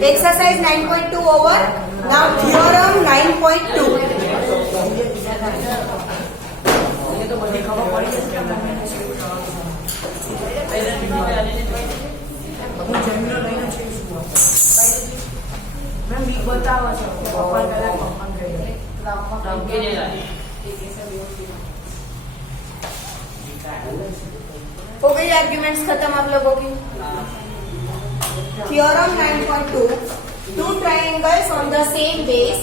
Exercise 9.2 over. Now theorem 9.2. हो गई arguments खत्म आप लोगों की। Theorem 9.2. Two triangles on the same base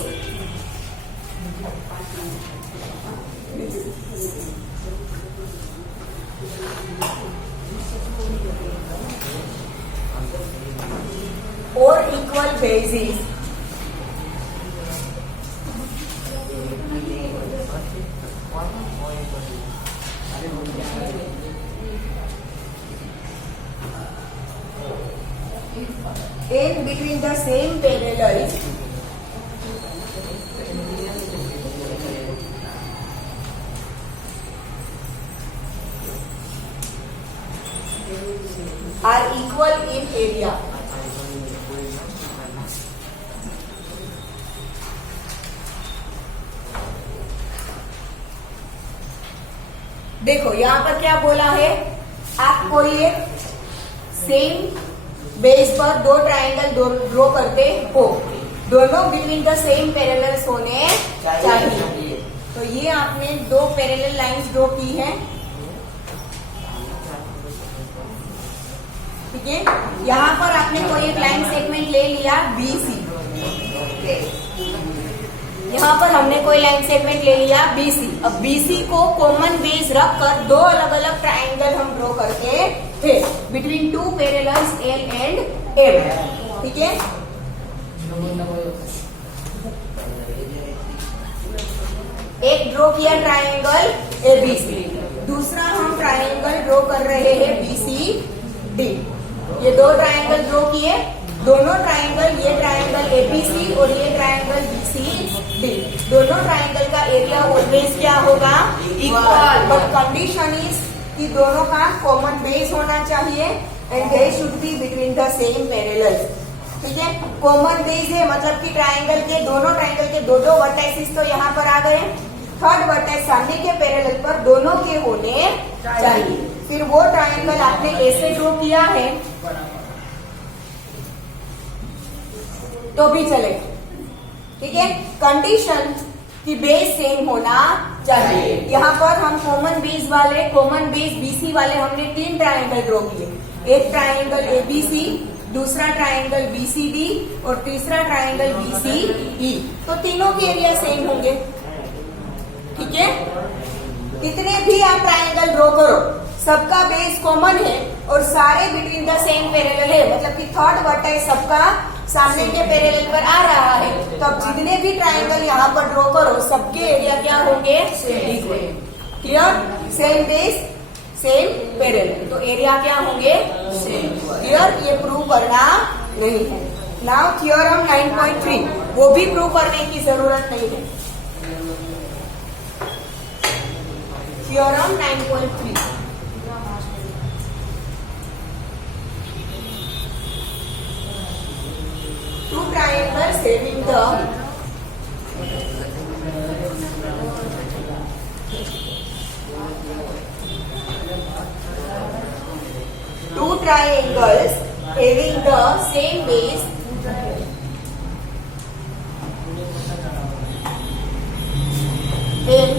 or equal bases in between the same parallels are equal in area. देखो यहाँ पर क्या बोला है, आप कोई एक सेम बेस पर दो ट्राइंगल ड्रॉ करते हो, दोनों बिटवीन द सेम पैरेलल्स होने चाहिए। तो ये आपने दो पैरेलल लाइंस ड्रॉ की है, ठीक है। यहाँ पर आपने कोई एक लाइन सेगमेंट ले लिया BC, यहाँ पर हमने कोई लाइन सेगमेंट ले लिया BC। अब BC को कॉमन बेस रखकर दो अलग अलग ट्राइंगल हम ड्रॉ करते थे between two parallels L and M, ठीक है। एक ड्रॉ किया ट्राइंगल ABC, दूसरा हम ट्राइंगल ड्रॉ कर रहे हैं BCD। ये दो ट्राइंगल ड्रॉ किए, दोनों ट्राइंगल, ये ट्राइंगल ABC और ये ट्राइंगल BCD, दोनों ट्राइंगल का एरिया ऑलवेज क्या होगा, इक्वल। बट कंडीशन इज कि दोनों का कॉमन बेस होना चाहिए and they should be between the same parallels, ठीक है। कॉमन बेस है मतलब कि ट्राइंगल के दोनों ट्राइंगल के दो दो वर्टाइसिस तो यहाँ पर आ गए, थर्ड वर्टाइस सामने के पैरेलल पर दोनों के होने चाहिए। फिर वो ट्राइंगल आपने ऐसे ड्रॉ किया है तो भी चलेगा, ठीक है। कंडीशन कि बेस सेम होना चाहिए। यहाँ पर हम कॉमन बेस BC वाले हमने तीन ट्राइंगल ड्रॉ किए, एक ट्राइंगल ABC, दूसरा ट्राइंगल BCD और तीसरा ट्राइंगल BCE। तो तीनों के एरिया सेम होंगे, ठीक है। कितने भी आप ट्राइंगल ड्रॉ करो, सबका बेस कॉमन है और सारे बिटवीन द सेम पैरेलल है, मतलब कि थर्ड वर्टेक्स सबका सामने के पैरेलल पर आ रहा है। तो अब जितने भी ट्राइंगल यहाँ पर ड्रॉ करो सबके एरिया क्या होंगे, clear. Same base same parallel, तो एरिया क्या होंगे, सेम, क्लियर। ये प्रूव करना नहीं है। नाउ थ्योरम 9.3, वो भी प्रूव करने की जरूरत नहीं है। Theorem 9.3, two triangles having the same base in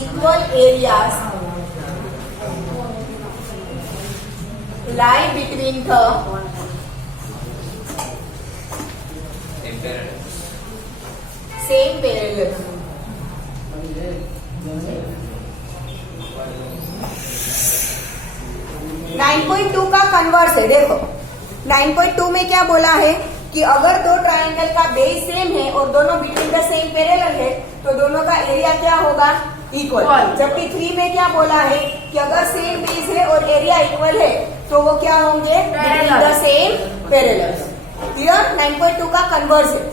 equal areas lie between the same parallel. 9.2 का कन्वर्स है, देखो 9.2 में क्या बोला है कि अगर दो ट्राइंगल का बेस सेम है और दोनों बिटवीन द सेम पैरेलल है तो दोनों का एरिया क्या होगा, इक्वल। जबकि 3 में क्या बोला है कि अगर सेम बेस है और एरिया इक्वल है तो वो क्या होंगे, between the same parallel. Clear. 9.2 का कन्वर्स है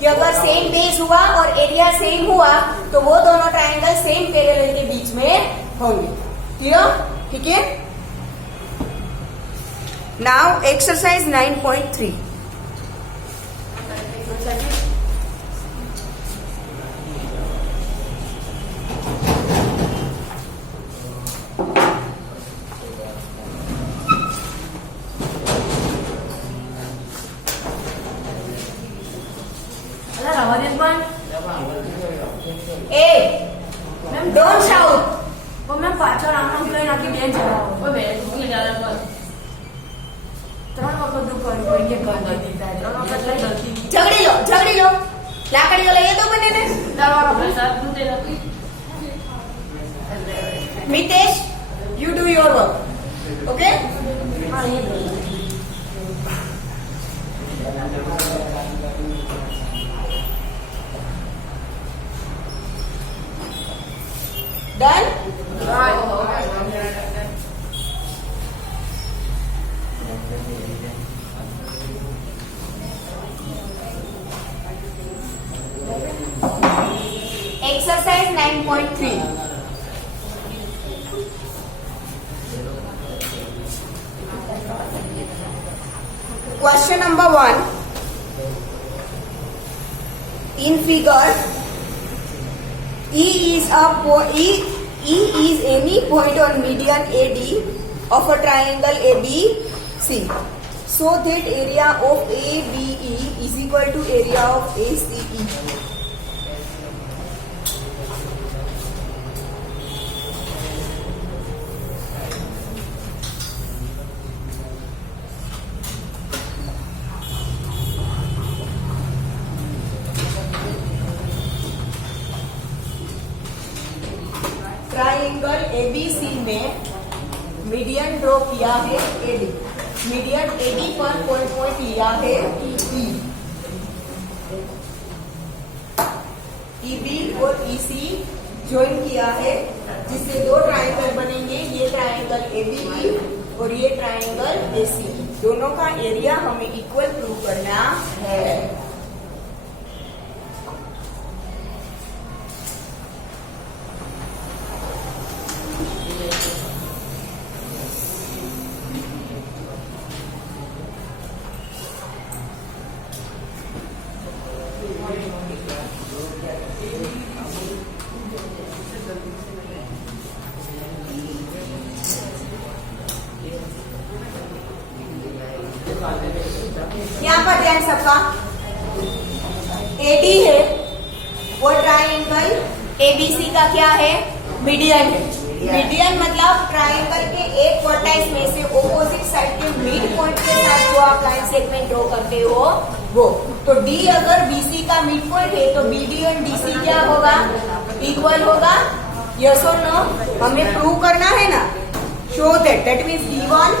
कि अगर सेम बेस हुआ और एरिया सेम हुआ तो वो दोनों ट्राइंगल सेम पैरेलल के बीच में होंगे। क्लियर? ठीक है. Now exercise 9.3. A don't shout. Ma'am પાછળ આમ કઈ નાખી બેન ચલાવો ઓય બે તું ચાલે પર 3 વખત દુખ કરી કે ગલતી થાય 3 વખત લઈ ગલતી ઝઘડી લો લાકડીઓ લઈએ તો બને ને. દરવારો ભાઈ સાથ તું દે Mitesh you do your work. Okay? હા એ દે Done? Exercise 9.3. Question number 1. In figure, E is any point on median AD of a triangle ABC, so that area of ABE is equal to area of ACE. Triangle ABC में median draw किया है AD. Median AD पर कोई point लिया है ई. EB और EC join किया है, जिससे दो ट्राइंगल बनेंगे. ये ट्राइंगल एबीई और ये ट्राइंगल एसी. दोनों का एरिया हमें इक्वल प्रूव करना है. यहाँ पर ध्यान सबका. एडी है वो ट्राइंगल एबीसी का क्या है? मीडियन है. मीडियन मतलब ट्राइंगल के एक वर्टेक्स में से ऑपोजिट साइड के मिड पॉइंट के साथ जो आप लाइन सेगमेंट ड्रॉ करते हो वो. तो डी अगर बीसी का मिड पॉइंट है तो बीडी और डीसी क्या होगा? इक्वल होगा. यस और नो? हमें प्रूव करना है ना. Show that means D1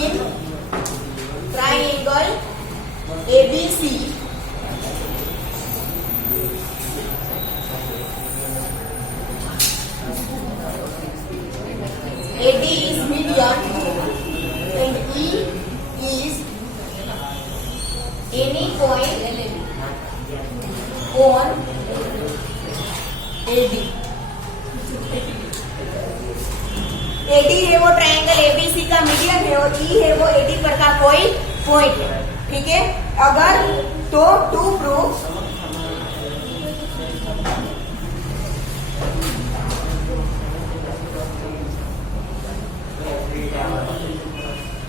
in triangle ABC AD is median and E is any point on AD. AD है वो ट्रायंगल एबीसी का मीडियन है और ई है वो एडी पर का कोई पॉइंट है. ठीक है? अगर तो to prove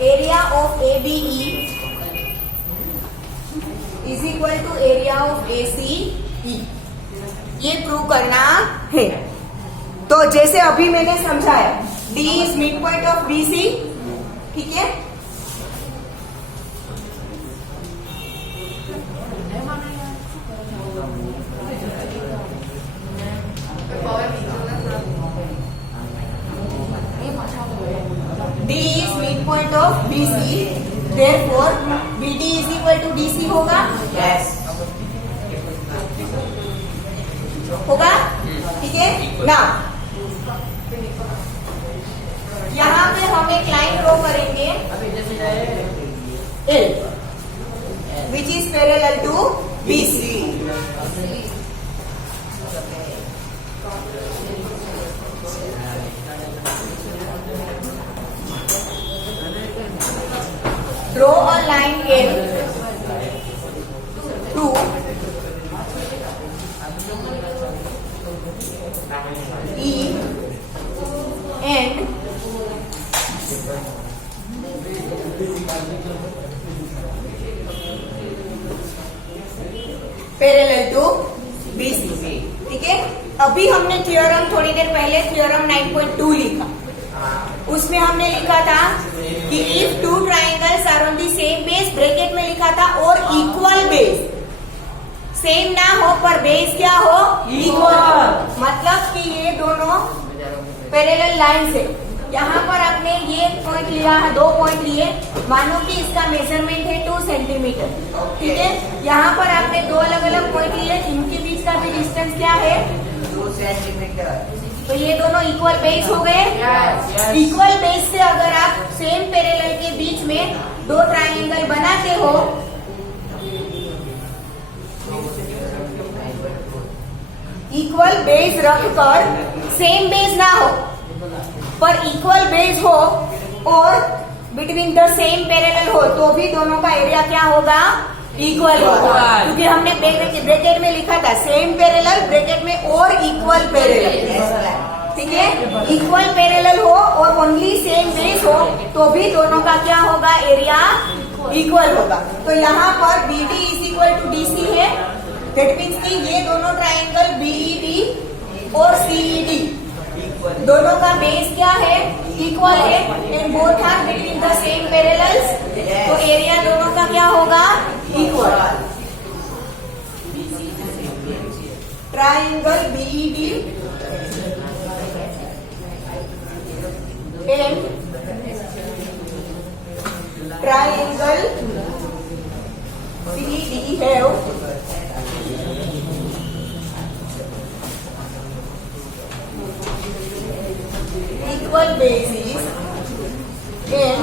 area of ABE is equal to area of ACE. ये प्रूव करना है. तो जैसे अभी मैंने समझाया, D is mid point of BC. ठीक है? D is mid point of BC, therefore BD is equal to DC होगा. यस होगा. ठीक है ना. यहाँ पे हम एक लाइन ड्रॉ करेंगे L, which is parallel to BC. Draw a line L to E and parallel to BC। ठीक है, अभी हमने थ्योरम थोड़ी देर पहले थ्योरम 9.2 लिखा। उसमें हमने लिखा था कि if two triangles are on the same base, bracket में लिखा था और इक्वल बेस, सेम ना हो पर बेस क्या हो, इक्वल। मतलब कि ये दोनों पैरेलल लाइन से, यहाँ पर आपने ये पॉइंट लिया है, 2 पॉइंट लिए, मानो कि इसका मेजरमेंट है 2 सेंटीमीटर। ठीक है, यहाँ पर आपने 2 अलग अलग पॉइंट लिए, इनके बीच का भी डिस्टेंस क्या है, 2 सेंटीमीटर। तो ये दोनों इक्वल बेस हो गए। इक्वल बेस से अगर आप सेम पैरेलल के बीच में 2 ट्राइंगल बनाते हो, इक्वल बेस रखकर, सेम बेस ना हो पर इक्वल बेस हो और बिटवीन द सेम पैरेलल हो, तो भी दोनों का एरिया क्या होगा, इक्वल होगा। क्योंकि हमने ब्रैकेट में लिखा था सेम पैरेलल, ब्रैकेट में और इक्वल पैरेलल। ठीक है, इक्वल पैरेलल हो और ओनली सेम बेस हो, तो भी दोनों का क्या होगा, एरिया इक्वल होगा। तो यहाँ पर BD is equal to DC है, दैट मीन्स कि ये दोनों ट्राइंगल BED और CED दोनों का बेस क्या है, इक्वल है, and both are between the same parallels, तो एरिया दोनों का क्या होगा, equal. Triangle BED and triangle CED have equal bases and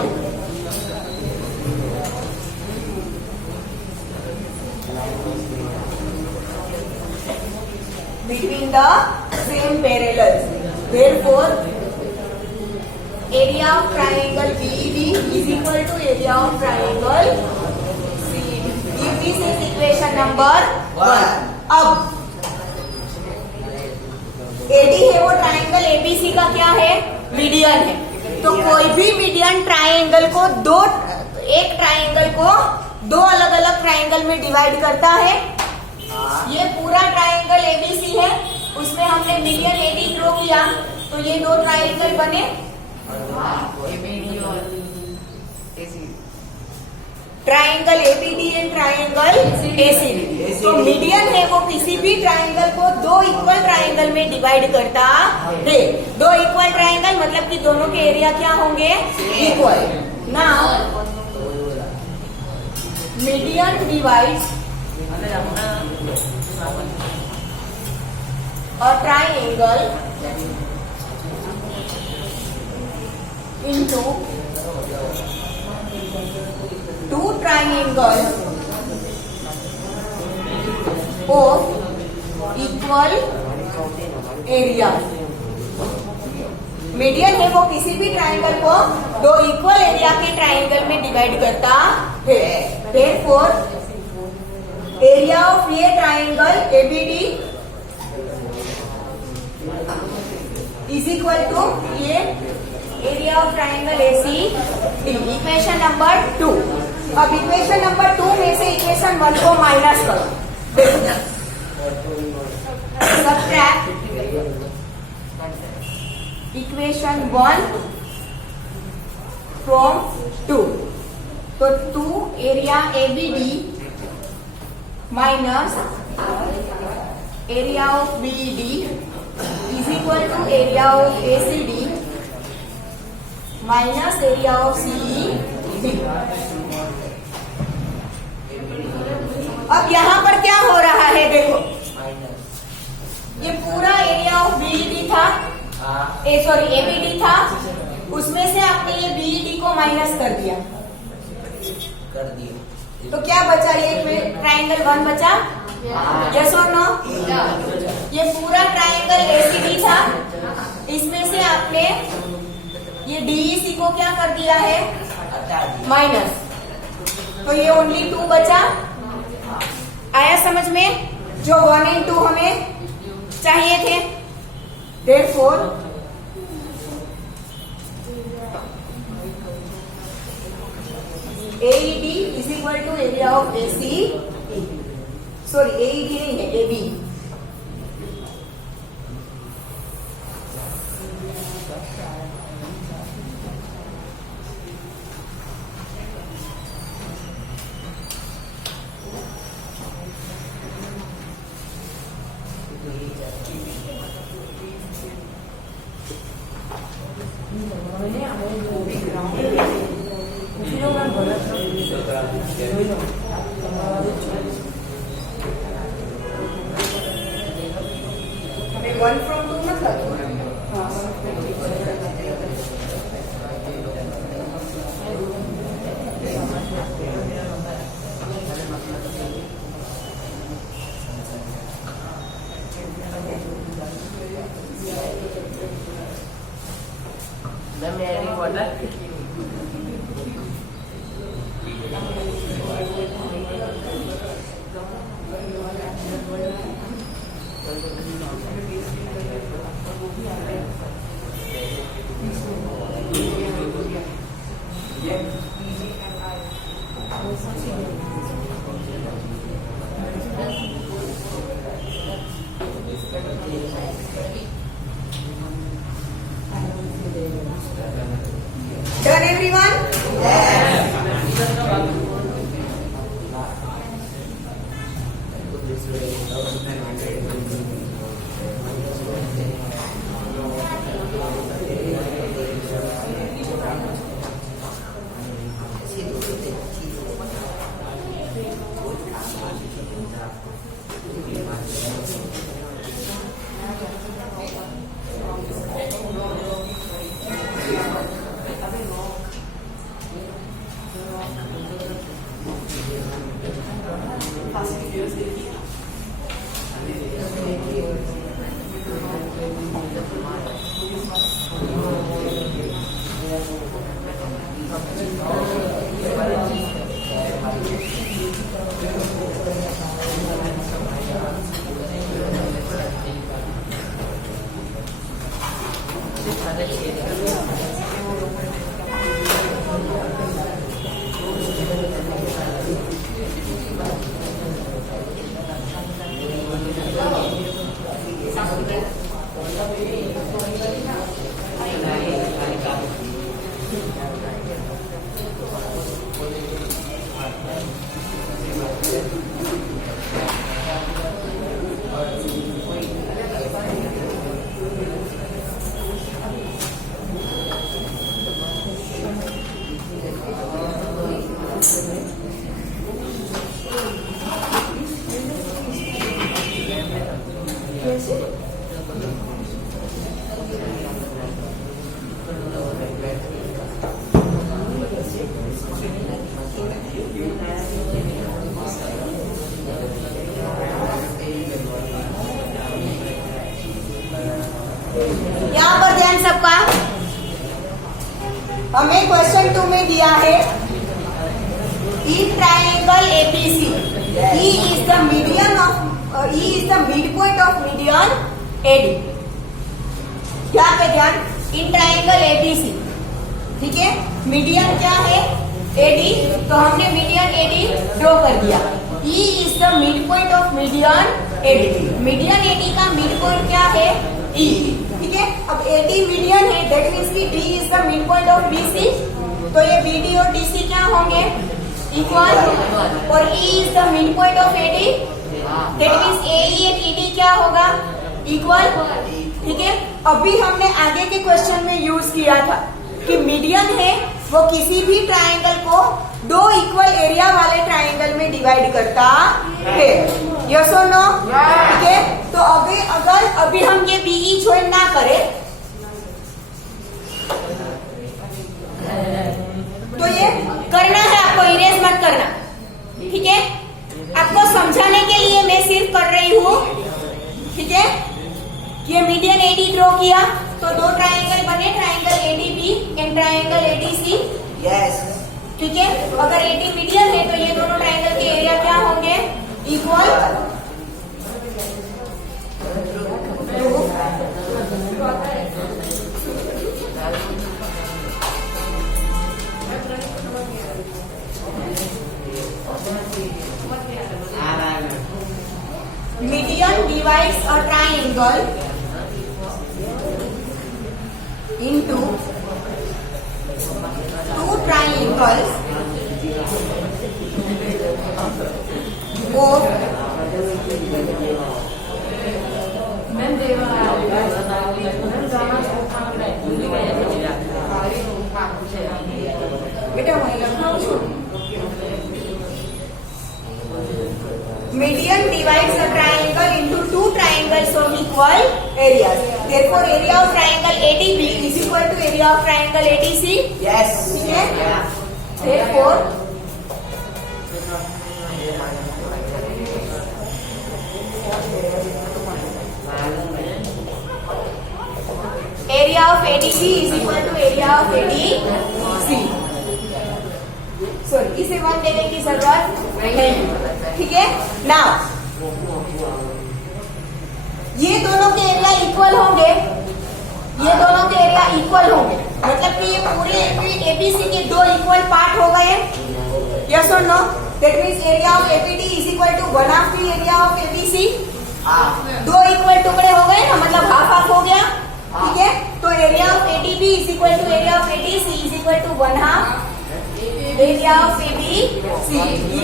between the same parallels. Therefore, area of triangle BED is equal to area of triangle CED. If this is equation number 1. अब AD है वो triangle ABC का क्या है, median है। तो कोई भी मीडियन ट्राइंगल को एक ट्राइंगल को 2 अलग अलग ट्राइंगल में डिवाइड करता है। ये पूरा ट्राइंगल ABC है, उसमें हमने मीडियन AD ड्रॉ किया, तो ये 2 ट्राइंगल बने, triangle ABD and triangle ACD। तो मीडियन है वो किसी भी ट्राइंगल को 2 इक्वल ट्राइंगल में डिवाइड करता है। 2 इक्वल ट्राइंगल मतलब कि दोनों के एरिया क्या होंगे, equal. Now median divides a triangle into 2 triangles of equal area। Median है वो किसी भी ट्राइंगल को 2 इक्वल एरिया के ट्राइंगल में डिवाइड करता है। Therefore, एरिया ऑफ ये triangle ABD is equal to ये area of triangle ACD। Equation number 2। अब इक्वेशन नंबर 2 में से इक्वेशन 1 को माइनस करो, सब्ट्रैक्ट इक्वेशन 1 फ्रॉम 2। तो 2 area ABD minus area of BED is equal to area of ACD minus area of CED। अब यहाँ पर क्या हो रहा है, देखो ये पूरा एरिया ऑफ BED था, ABD था, उसमें से आपने ये BED को माइनस कर दिया, तो क्या बचा, ये ट्राइंगल 1 बचा, यस और नो? ये पूरा ट्राइंगल एसीडी था, इसमें से आपने ये डीईसी को क्या कर दिया है? माइनस, तो ये ओनली 2 बचा। आया समझ में? जो 1 and 2 हमें चाहिए थे। Therefore AED is equal to area of AC, sorry AED नहीं है, AB। हमें 1 from 2 मत लगो। Done everyone? यहाँ पर ध्यान सबका। हमें क्वेश्चन 2 में दिया है in triangle ABC E is the median of E is the midpoint of median AD। क्या पे ध्यान? इन ट्राइंगल एबीसी, ठीक है। मीडियन क्या है? AD, तो हमने मीडियन AD ड्रॉ कर दिया। E is the midpoint of median AD। Median AD का मिड पॉइंट क्या है? E, ठीक है। अब AD मीडियन है, दैट मीन्स कि D is the mid point of BC, तो ये BD और DC क्या होंगे? इक्वल। और E is the mid point of AD, that means AE and ED क्या होगा? इक्वल, ठीक है। अभी हमने आगे के क्वेश्चन में यूज किया था कि मीडियन है वो किसी भी ट्राइंगल को 2 इक्वल एरिया वाले ट्राइंगल में डिवाइड करता है। यस और नो? ठीक है। तो अगर अभी हम ये BE ज्वाइन ना करें तो ये करना है आपको, इरेज मत करना, ठीक है। आपको समझाने के लिए मैं सिर्फ सिर्फ कर रही हूँ, ठीक है। ये मीडियन एडी ड्रॉ किया तो दो ट्राइंगल बने, triangle ADB and triangle ADC, Yes. ठीक है। अगर एडी मीडियन है तो ये दोनों ट्राइंगल के एरिया क्या होंगे? Equal. Median divides a triangle into two triangles of बेटा वही लखनऊ छो median divides a triangle into two triangles of equal areas. Therefore, area of triangle ADB is equal to area of triangle ADC. Yes. ठीक है? Yeah. Therefore, area of ADB is equal to area of ADC. Sorry, इसे 1 देने की जरूरत नहीं, ठीक है। Now ये दोनों के एरिया इक्वल होंगे, ये दोनों के एरिया इक्वल होंगे, मतलब कि ये पूरे एबीसी के दो इक्वल पार्ट हो गए। यस और no? That means area of ABD is equal to 1/2 area of ABC. दो इक्वल टुकड़े हो गए ना, मतलब हाफ हाफ हो गया, ठीक है। तो area of ADB is equal to area of ADC is equal to 1/2 area of ABC.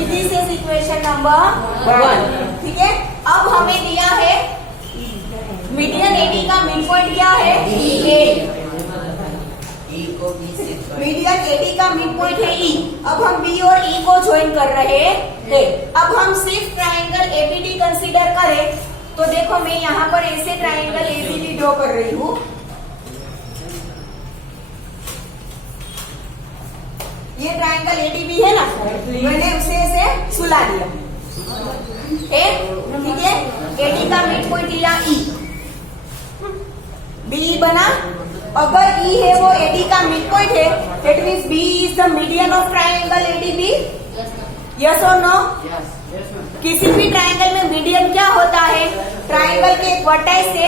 This is equation number 1, ठीक है। अब हमें दिया है मीडियन एडी का मिड पॉइंट क्या है? ए। E को B से मीडियन एडी का मिड पॉइंट है ई। अब हम बी और ई को ज्वाइन कर रहे हैं। अब हम सिर्फ ट्राइंगल एबीडी कंसीडर करें तो देखो मैं यहाँ पर ऐसे ट्राइंगल एबीडी ड्रॉ कर रही हूँ। ये ट्राइंगल एडीबी है ना, मैंने उसे ऐसे सुला दिया, ठीक है। एडी का मिड पॉइंट लिया ई, बी बना। अगर ई है वो एडी का मिड पॉइंट है, that means B is the median of triangle ADB. Yes और नो? किसी भी ट्राइंगल में मीडियन क्या होता है? ट्राइंगल के एक वर्टेक्स से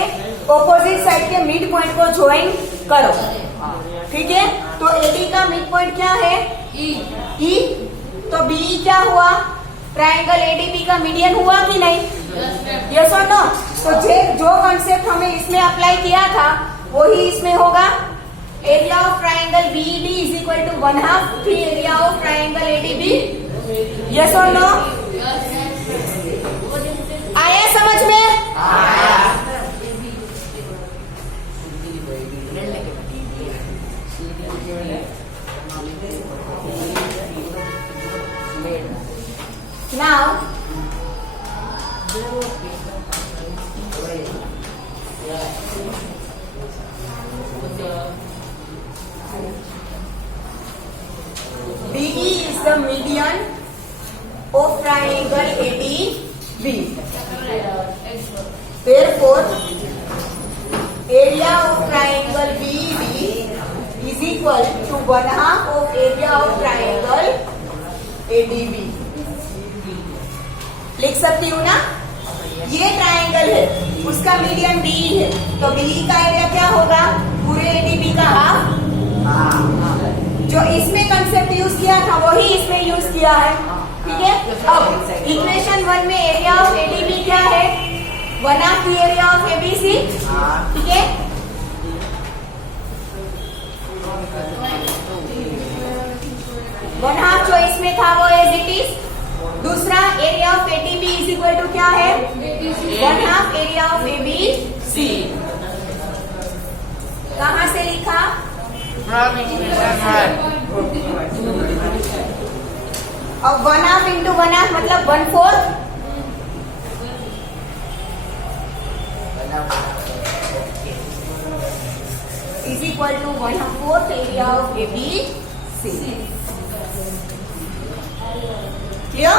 ऑपोजिट साइड के मिड पॉइंट को ज्वाइन करो, ठीक है। तो एडी का मिड पॉइंट क्या है? ई। तो बी क्या हुआ? ट्राइंगल एडीबी का मीडियन हुआ कि नहीं? यस और नो? तो जो कॉन्सेप्ट हमें इसमें अप्लाई किया था वही इसमें होगा। Area of triangle BED is equal to 1/2 area of triangle ADB. Yes और नो? आया समझ में? Now, BE is the median of triangle ADB. Therefore, area of triangle BED is equal to 1/2 of area of triangle ADB. लिख सकती हूँ ना? ये triangle है, उसका मीडियन BE है, तो BE का एरिया क्या होगा? पूरे ADB का हाफ। जो इसमें कंसेप्ट यूज किया था वही इसमें यूज किया है, ठीक है। अब इक्वेशन 1 में एरिया ऑफ ADB क्या है? 1/2 एरिया ऑफ ABC, ठीक है। वन हाफ जो इसमें था वो एज इट इज। दूसरा area of ADB is equal to क्या है? 1/2 एरिया ऑफ ABC। कहाँ से लिखा? अब 1/2 इंटू 1/2 मतलब 1/4 is equal to 1/4 area of ABC। Clear?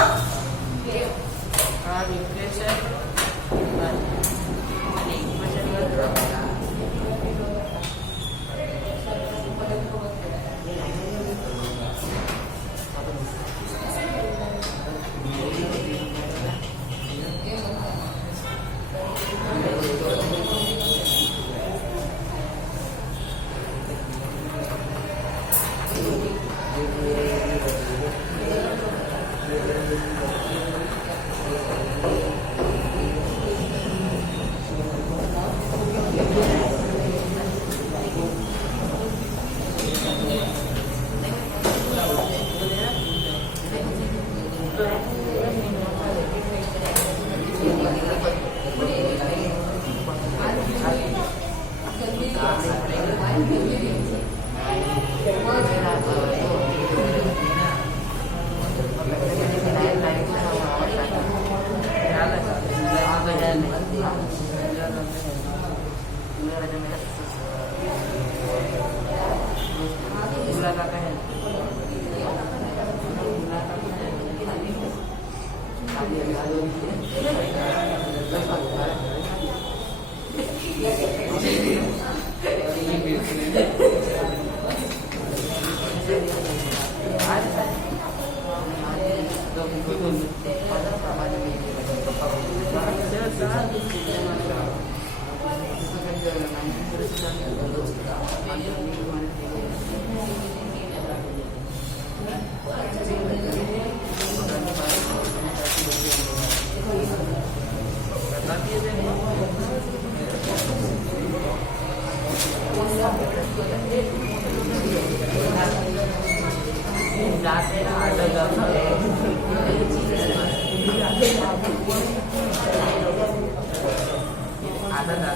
ada